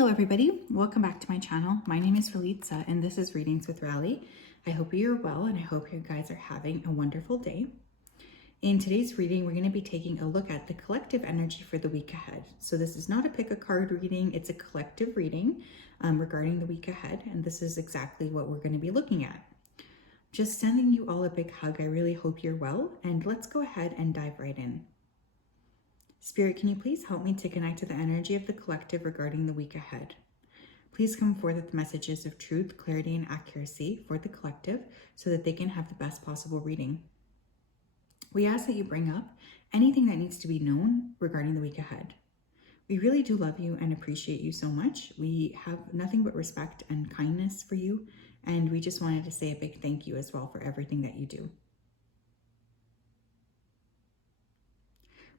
Hello everybody, welcome back to my channel. My name is Ralitza and this is Readings with Rali. I hope you're well and I hope you guys are having a wonderful day. In today's reading, we're going to be taking a look at the collective energy for the week ahead. So this is not a pick a card reading, it's a collective reading regarding the week ahead, and this is exactly what we're going to be looking at. Just sending you all a big hug. I really hope you're well, and let's go ahead and dive right in. Spirit, can you please help me to connect to the energy of the collective regarding the week ahead? Please come forth with messages of truth, clarity, and accuracy for the collective so that they can have the best possible reading. We ask that you bring up anything that needs to be known regarding the week ahead. We really do love you and appreciate you so much. We have nothing but respect and kindness for you, and we just wanted to say a big thank you as well for everything that you do.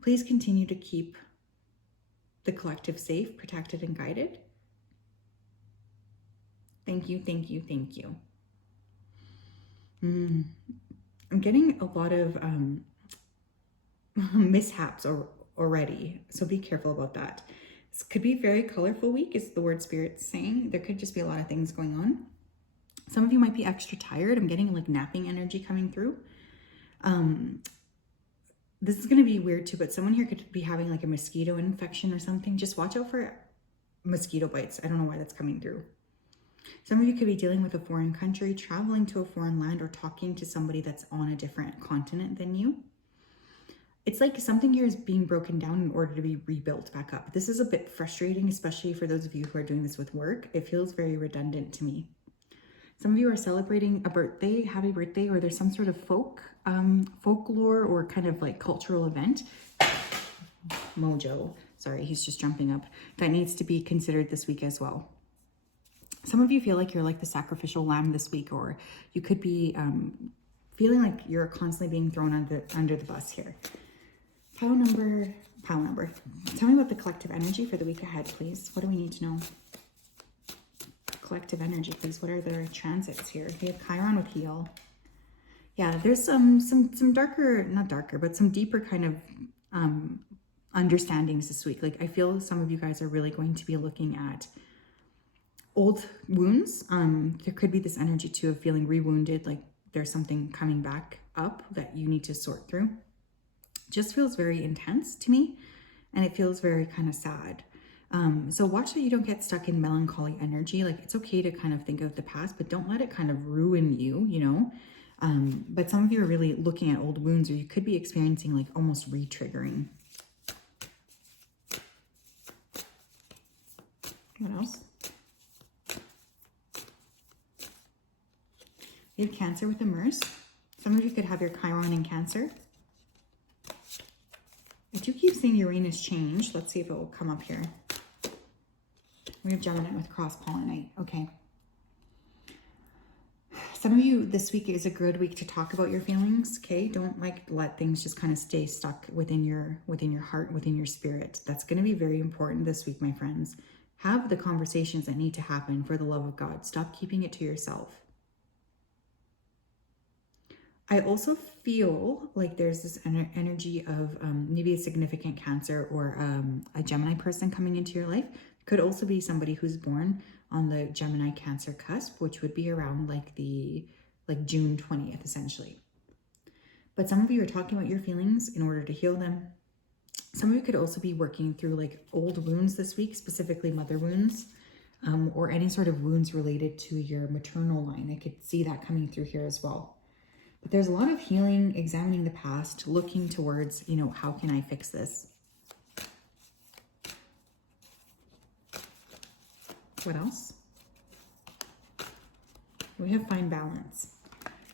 Please continue to keep the collective safe, protected, and guided. Thank you, thank you, thank you. I'm getting a lot of mishaps already, so be careful about that. This could be a very colorful week, is the word Spirit's saying. There could just be a lot of things going on. Some of you might be extra tired. I'm getting like napping energy coming through. This is going to be weird too, but someone here could be having like a mosquito infection or something. Just watch out for mosquito bites. I don't know why that's coming through. Some of you could be dealing with a foreign country, traveling to a foreign land, or talking to somebody that's on a different continent than you. It's like something here is being broken down in order to be rebuilt back up. This is a bit frustrating, especially for those of you who are doing this with work. It feels very redundant to me. Some of you are celebrating a birthday, happy birthday, or there's some sort of folklore or kind of like cultural event. Mojo, sorry, he's just jumping up. That needs to be considered this week as well. Some of you feel like you're like the sacrificial lamb this week, or you could be feeling like you're constantly being thrown under the bus here. Pile number. Tell me about the collective energy for the week ahead, please. What do we need to know? Collective energy, please. What are the transits here? We have Chiron with heel. Yeah, there's some darker, not darker, but some deeper kind of understandings this week. Like I feel some of you guys are really going to be looking at old wounds. There could be this energy too of feeling rewounded, like there's something coming back up that you need to sort through. Just feels very intense to me, and it feels very kind of sad. So watch that you don't get stuck in melancholy energy. Like it's okay to kind of think of the past, but don't let it kind of ruin you, you know? But some of you are really looking at old wounds, or you could be experiencing like almost re-triggering. What else? You have Cancer with immerse. Some of you could have your Chiron in Cancer. I do keep seeing Uranus change. Let's see if it will come up here. We have Gemini with cross-pollinate. Okay. Some of you, this week is a good week to talk about your feelings, okay? Don't like let things just kind of stay stuck within your heart, within your spirit. That's going to be very important this week, my friends. Have the conversations that need to happen for the love of God. Stop keeping it to yourself. I also feel like there's this energy of maybe a significant Cancer or a Gemini person coming into your life. Could also be somebody who's born on the Gemini Cancer cusp, which would be around like June 20th, essentially. But some of you are talking about your feelings in order to heal them. Some of you could also be working through like old wounds this week, specifically mother wounds, or any sort of wounds related to your maternal line. I could see that coming through here as well. But there's a lot of healing, examining the past, looking towards, you know, how can I fix this? What else? We have find balance.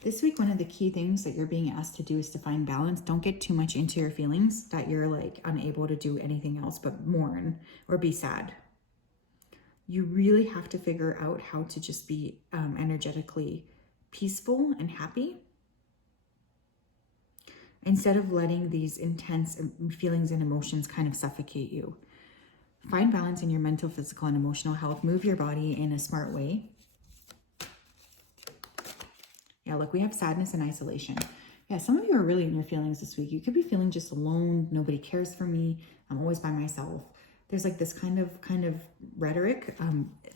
This week, one of the key things that you're being asked to do is to find balance. Don't get too much into your feelings that you're like unable to do anything else but mourn or be sad. You really have to figure out how to just be energetically peaceful and happy, instead of letting these intense feelings and emotions kind of suffocate you. Find balance in your mental, physical, and emotional health. Move your body in a smart way. Yeah, look, we have sadness and isolation. Yeah, some of you are really in your feelings this week. You could be feeling just alone. Nobody cares for me. I'm always by myself. there's like this kind of rhetoric.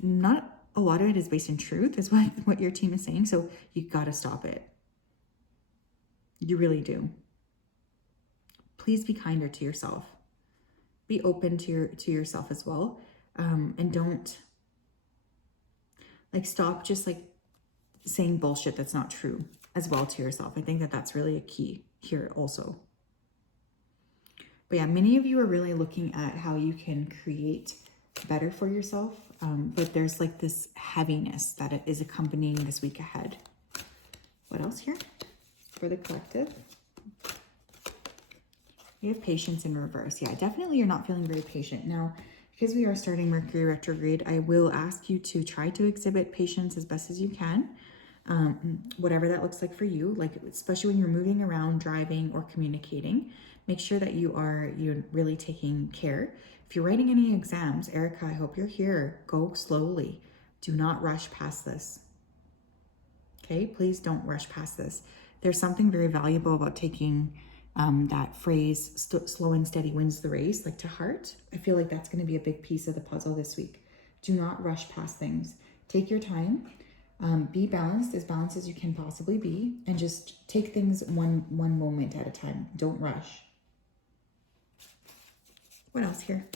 Not a lot of it is based in truth, is what your team is saying. So you got to stop it. You really do. Please be kinder to yourself. Be open to yourself as well. And don't like stop just like saying bullshit that's not true as well to yourself. I think that that's really a key here also. But yeah, many of you are really looking at how you can create better for yourself. But there's like this heaviness that is accompanying this week ahead. What else here for the collective? We have patience in reverse. Yeah, definitely you're not feeling very patient. Now, because we are starting Mercury retrograde, I will ask you to try to exhibit patience as best as you can. Whatever that looks like for you, like especially when you're moving around, driving, or communicating, make sure that you're really taking care. If you're writing any exams, Erica, I hope you're here. Go slowly. Do not rush past this. Okay, please don't rush past this. There's something very valuable about taking that phrase, slow and steady wins the race, like to heart. I feel like that's going to be a big piece of the puzzle this week. Do not rush past things. Take your time. Be balanced as you can possibly be, and just take things one moment at a time. Don't rush. What else here?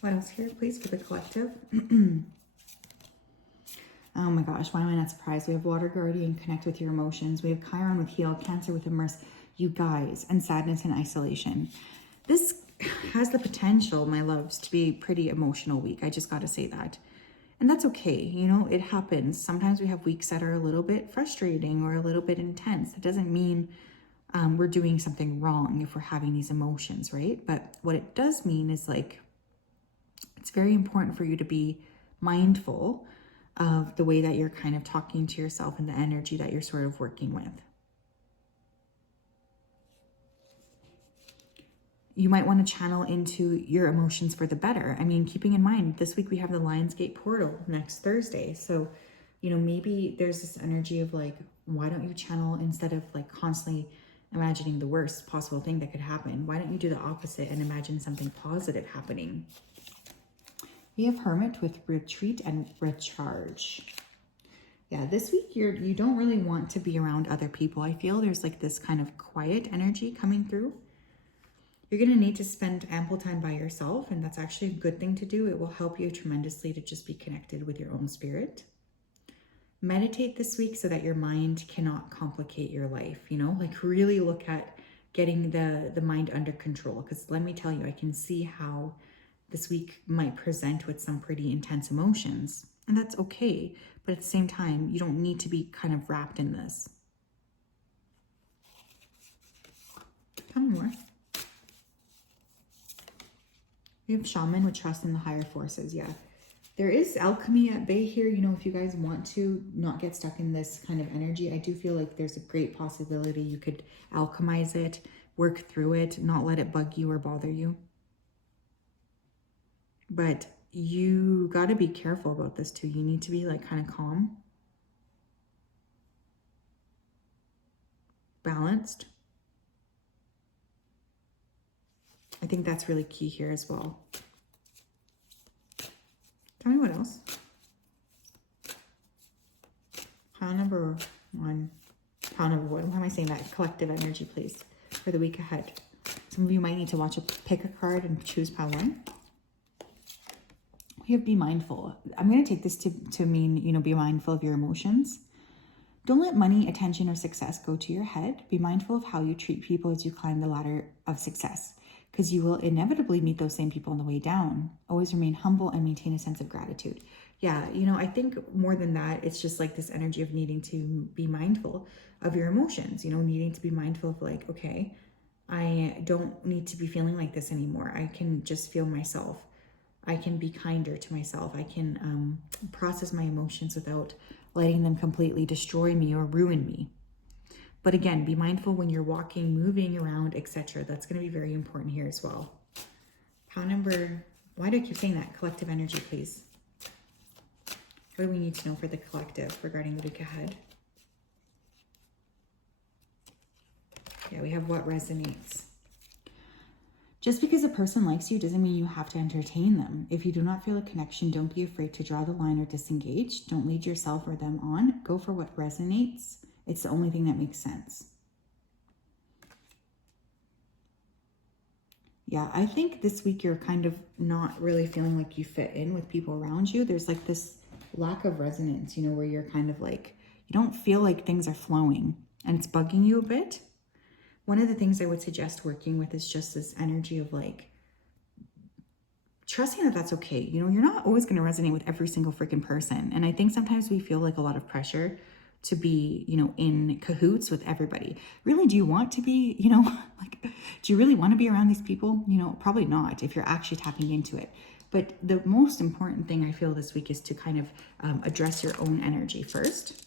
What else here, please, for the collective? Oh my gosh, why am I not surprised? We have Water Guardian, connect with your emotions. We have Chiron with heal, Cancer with immerse, you guys, and sadness and isolation. This has the potential, my loves, to be a pretty emotional week. I just got to say that. And that's okay. You know, it happens. Sometimes we have weeks that are a little bit frustrating or a little bit intense. It doesn't mean we're doing something wrong if we're having these emotions, right? But what it does mean is like, it's very important for you to be mindful of the way that you're kind of talking to yourself and the energy that you're sort of working with. You might want to channel into your emotions for the better. I mean, keeping in mind, this week we have the Lionsgate portal next Thursday. So, you know, maybe there's this energy of like, why don't you channel instead of like constantly imagining the worst possible thing that could happen? Why don't you do the opposite and imagine something positive happening? We have Hermit with retreat and recharge. Yeah, this week you don't really want to be around other people. I feel there's like this kind of quiet energy coming through. You're going to need to spend ample time by yourself, and that's actually a good thing to do. It will help you tremendously to just be connected with your own spirit. Meditate this week so that your mind cannot complicate your life, you know, like really look at getting the mind under control. Because let me tell you, I can see how this week might present with some pretty intense emotions, and that's okay. But at the same time, you don't need to be kind of wrapped in this. Tell me more. We have Shaman with trust in the higher forces. Yeah, there is alchemy at bay here. You know, if you guys want to not get stuck in this kind of energy, I do feel like there's a great possibility you could alchemize it, work through it, not let it bug you or bother you. But you got to be careful about this too. You need to be like kind of calm, balanced. I think that's really key here as well. Tell me what else. Pile number one. Why am I saying that? Collective energy, please, for the week ahead. Some of you might need to pick a card and choose pile one. We have be mindful. I'm going to take this to mean, you know, be mindful of your emotions. Don't let money, attention, or success go to your head. Be mindful of how you treat people as you climb the ladder of success, because you will inevitably meet those same people on the way down. Always remain humble and maintain a sense of gratitude. Yeah, you know, I think more than that, it's just like this energy of needing to be mindful of your emotions, you know, needing to be mindful of like, okay, I don't need to be feeling like this anymore. I can just feel myself. I can be kinder to myself. I can process my emotions without letting them completely destroy me or ruin me. But again, be mindful when you're walking, moving around, etc. That's going to be very important here as well. Pile number, why do I keep saying that? Collective energy, please. What do we need to know for the collective regarding the week ahead? Yeah, we have what resonates. Just because a person likes you doesn't mean you have to entertain them. If you do not feel a connection, don't be afraid to draw the line or disengage. Don't lead yourself or them on. Go for what resonates. It's the only thing that makes sense. Yeah, I think this week you're kind of not really feeling like you fit in with people around you. There's like this lack of resonance, you know, where you're kind of like, you don't feel like things are flowing and it's bugging you a bit. One of the things I would suggest working with is just this energy of like, trusting that that's okay. You know, you're not always going to resonate with every single freaking person. And I think sometimes we feel like a lot of pressure to be, you know, in cahoots with everybody. Really, do you want to be, you know, like, do you really want to be around these people? You know, probably not if you're actually tapping into it. But the most important thing I feel this week is to kind of address your own energy first.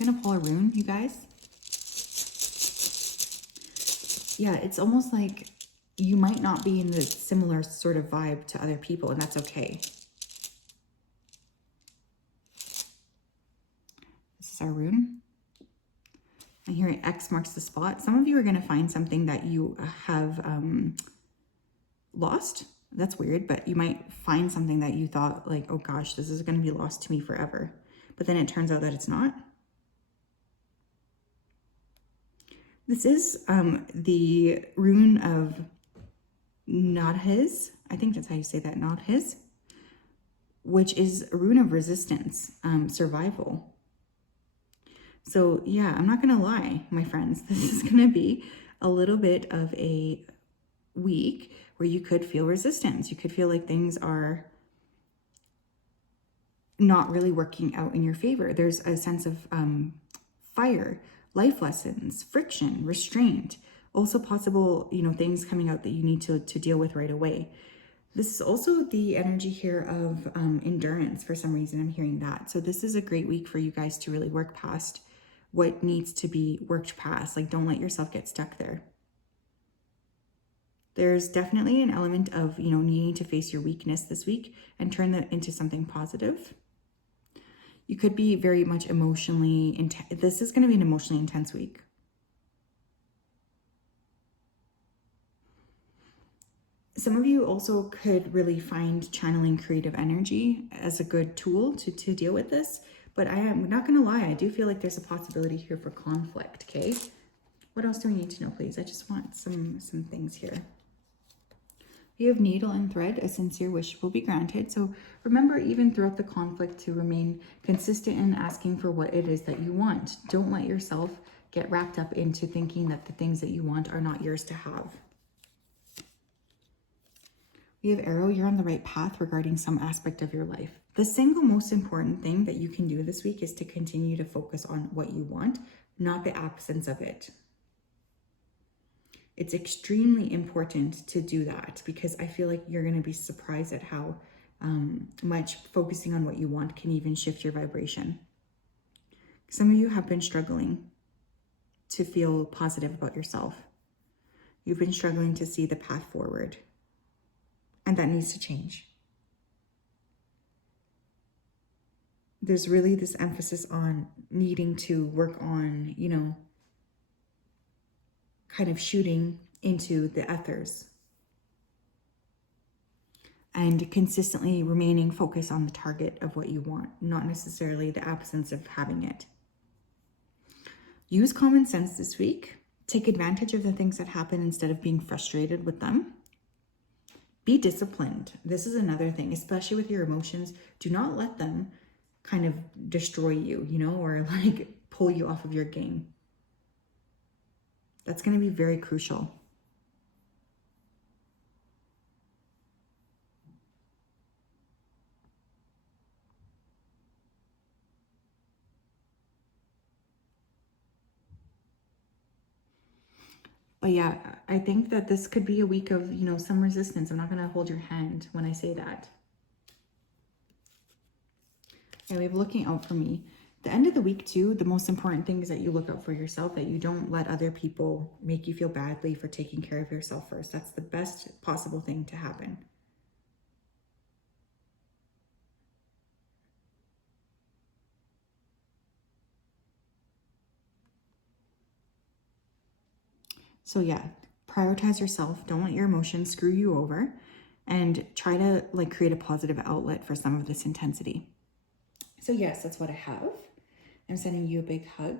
I'm going to pull a rune, you guys. Yeah, it's almost like you might not be in the similar sort of vibe to other people, and that's okay. This is our rune. And here X marks the spot. Some of you are going to find something that you have lost. That's weird, but you might find something that you thought like, oh gosh, this is going to be lost to me forever. But then it turns out that it's not. This is the rune of not his. I think that's how you say that, not his, which is a rune of resistance, survival. So yeah, I'm not gonna lie, my friends, this is gonna be a little bit of a week where you could feel resistance. You could feel like things are not really working out in your favor. There's a sense of fire, life lessons, friction, restraint, also possible, you know, things coming out that you need to deal with right away. This is also the energy here of endurance. For some reason, I'm hearing that. So this is a great week for you guys to really work past what needs to be worked past. Like, don't let yourself get stuck there. There's definitely an element of, you know, needing to face your weakness this week and turn that into something positive. You could be very much emotionally intense. This is going to be an emotionally intense week. Some of you also could really find channeling creative energy as a good tool to deal with this. But I am not going to lie, I do feel like there's a possibility here for conflict, okay? What else do we need to know, please? I just want some things here. You have needle and thread, a sincere wish will be granted. So remember, even throughout the conflict, to remain consistent in asking for what it is that you want. Don't let yourself get wrapped up into thinking that the things that you want are not yours to have. We have arrow, you're on the right path regarding some aspect of your life. The single most important thing that you can do this week is to continue to focus on what you want, not the absence of it. It's extremely important to do that because I feel like you're going to be surprised at how much focusing on what you want can even shift your vibration. Some of you have been struggling to feel positive about yourself. You've been struggling to see the path forward. And that needs to change. There's really this emphasis on needing to work on, you know, kind of shooting into the ethers and consistently remaining focused on the target of what you want, not necessarily the absence of having it. Use common sense this week. Take advantage of the things that happen instead of being frustrated with them. Be disciplined. This is another thing, especially with your emotions. Do not let them kind of destroy you, you know, or like pull you off of your game. That's going to be very crucial. But yeah, I think that this could be a week of, you know, some resistance. I'm not going to hold your hand when I say that. Yeah, we have looking out for me. The end of the week too, the most important thing is that you look out for yourself, that you don't let other people make you feel badly for taking care of yourself first. That's the best possible thing to happen. So yeah, prioritize yourself. Don't let your emotions screw you over, and try to like create a positive outlet for some of this intensity. So yes, that's what I have. I'm sending you a big hug.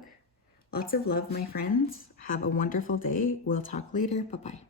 Lots of love, my friends. Have a wonderful day. We'll talk later. Bye-bye.